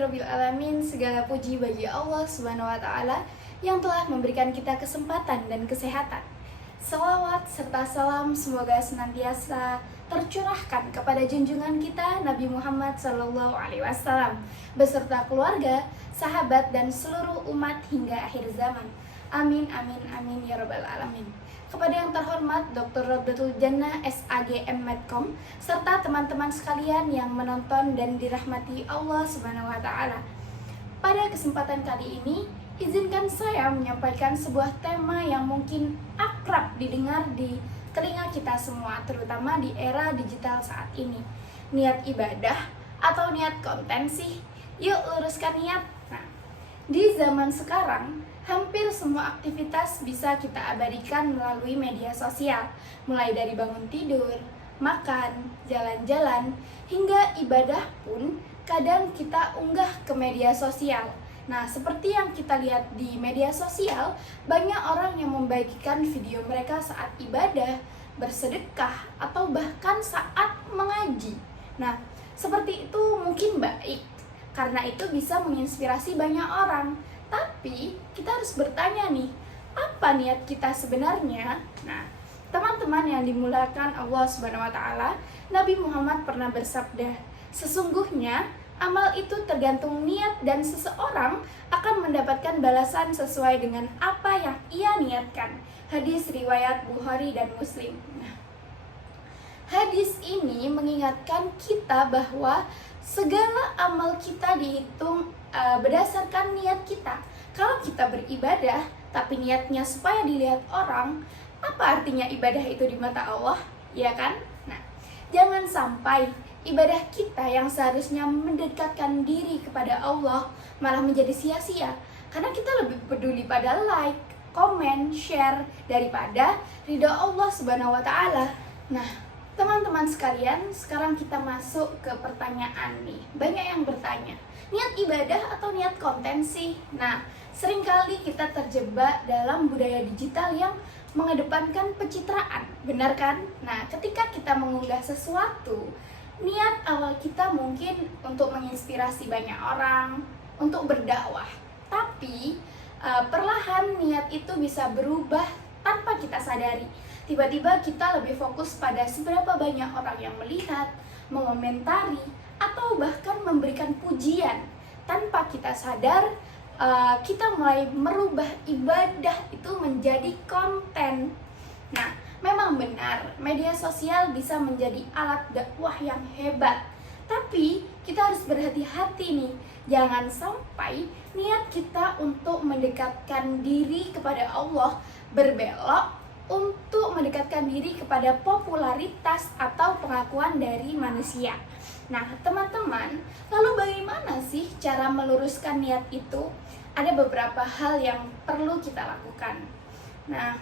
Alhamdulillahirabbil alamin, segala puji bagi Allah Subhanahu wa taala yang telah memberikan kita kesempatan dan kesehatan. Salawat serta salam semoga senantiasa tercurahkan kepada junjungan kita Nabi Muhammad SAW beserta keluarga, sahabat dan seluruh umat hingga akhir zaman. Amin amin amin ya rabbal alamin. Kepada yang terhormat Dr. Rodatul Jannah SAGM Medcom serta teman-teman sekalian yang menonton dan dirahmati Allah Subhanahu wa taala. Pada kesempatan kali ini, izinkan saya menyampaikan sebuah tema yang mungkin akrab didengar di telinga kita semua, terutama di era digital saat ini. Niat ibadah atau niat konten sih? Yuk luruskan niat. Nah, di zaman sekarang hampir semua aktivitas bisa kita abadikan melalui media sosial, mulai dari bangun tidur, makan, jalan-jalan, hingga ibadah pun kadang kita unggah ke media sosial. Nah, seperti yang kita lihat di media sosial, banyak orang yang membagikan video mereka saat ibadah, bersedekah, atau bahkan saat mengaji. Nah, seperti itu mungkin baik, karena itu bisa menginspirasi banyak orang. Tapi kita harus bertanya nih, apa niat kita sebenarnya? Nah, teman-teman yang dimuliakan Allah Subhanahu wa taala, Nabi Muhammad pernah bersabda, sesungguhnya amal itu tergantung niat dan seseorang akan mendapatkan balasan sesuai dengan apa yang ia niatkan. Hadis riwayat Bukhari dan Muslim. Nah, hadis ini mengingatkan kita bahwa segala amal kita dihitung berdasarkan niat kita. Kalau kita beribadah tapi niatnya supaya dilihat orang, apa artinya ibadah itu di mata Allah? Ya kan? Nah, jangan sampai ibadah kita yang seharusnya mendekatkan diri kepada Allah malah menjadi sia-sia, karena kita lebih peduli pada like, komen, share daripada ridha Allah Subhanahu wa taala. Nah, teman-teman sekalian, sekarang kita masuk ke pertanyaan nih. Banyak yang bertanya, niat ibadah atau niat konten sih? Nah, seringkali kita terjebak dalam budaya digital yang mengedepankan pencitraan, benar kan? Nah, ketika kita mengunggah sesuatu, niat awal kita mungkin untuk menginspirasi banyak orang, untuk berdakwah. Tapi, perlahan niat itu bisa berubah tanpa kita sadari. Tiba-tiba kita lebih fokus pada seberapa banyak orang yang melihat, mengomentari, atau bahkan memberikan pujian. Tanpa kita sadar, kita mulai merubah ibadah itu menjadi konten. Nah, memang benar, media sosial bisa menjadi alat dakwah yang hebat. Tapi, kita harus berhati-hati nih. Jangan sampai niat kita untuk mendekatkan diri kepada Allah berbelok untuk mendekatkan diri kepada popularitas atau pengakuan dari manusia. Nah, teman-teman, lalu bagaimana sih cara meluruskan niat itu? Ada beberapa hal yang perlu kita lakukan. Nah,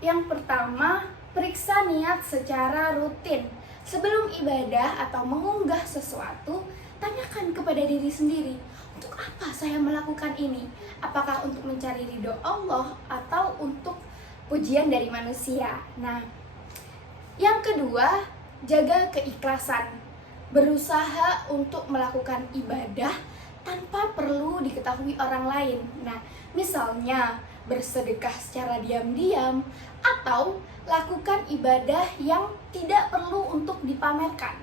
yang pertama, periksa niat secara rutin. Sebelum ibadah atau mengunggah sesuatu, tanyakan kepada diri sendiri, untuk apa saya melakukan ini? Apakah untuk mencari ridho Allah atau untuk pujian dari manusia? Nah, yang kedua, jaga keikhlasan. Berusaha untuk melakukan ibadah tanpa perlu diketahui orang lain. Nah, misalnya bersedekah secara diam-diam atau lakukan ibadah yang tidak perlu untuk dipamerkan.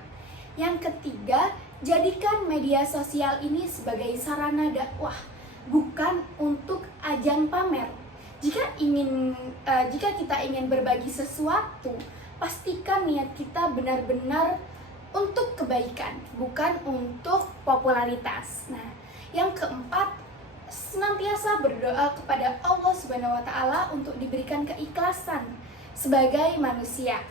Yang ketiga, jadikan media sosial ini sebagai sarana dakwah, bukan untuk ajang pamer. Jika kita ingin berbagi sesuatu, pastikan niat kita benar-benar untuk kebaikan, bukan untuk popularitas. Nah, yang keempat, senantiasa berdoa kepada Allah Subhanahu wa taala untuk diberikan keikhlasan. Sebagai manusia,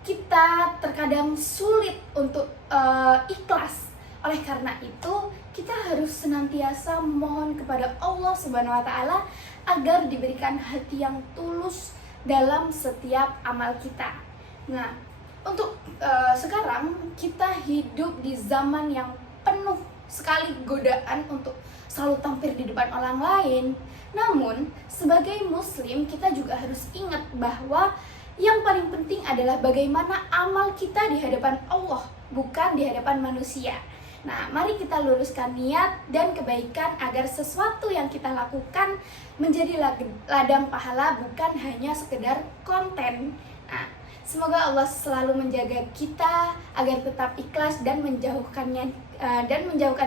kita terkadang sulit untuk ikhlas. Oleh karena itu, kita harus senantiasa memohon kepada Allah Subhanahu wa taala agar diberikan hati yang tulus dalam setiap amal kita. Nah, untuk sekarang kita hidup di zaman yang penuh sekali godaan untuk selalu tampil di depan orang lain. Namun, sebagai muslim kita juga harus ingat bahwa yang paling penting adalah bagaimana amal kita di hadapan Allah, bukan di hadapan manusia. Nah, mari kita luruskan niat dan kebaikan agar sesuatu yang kita lakukan menjadi ladang pahala, bukan hanya sekedar konten. Nah, semoga Allah selalu menjaga kita agar tetap ikhlas dan menjauhkan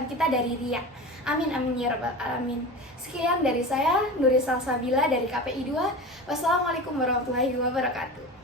kita dari riya. Amin amin ya rabbal alamin. Sekian dari saya, Nuri Salsabila dari KPI 2. Wassalamualaikum warahmatullahi wabarakatuh.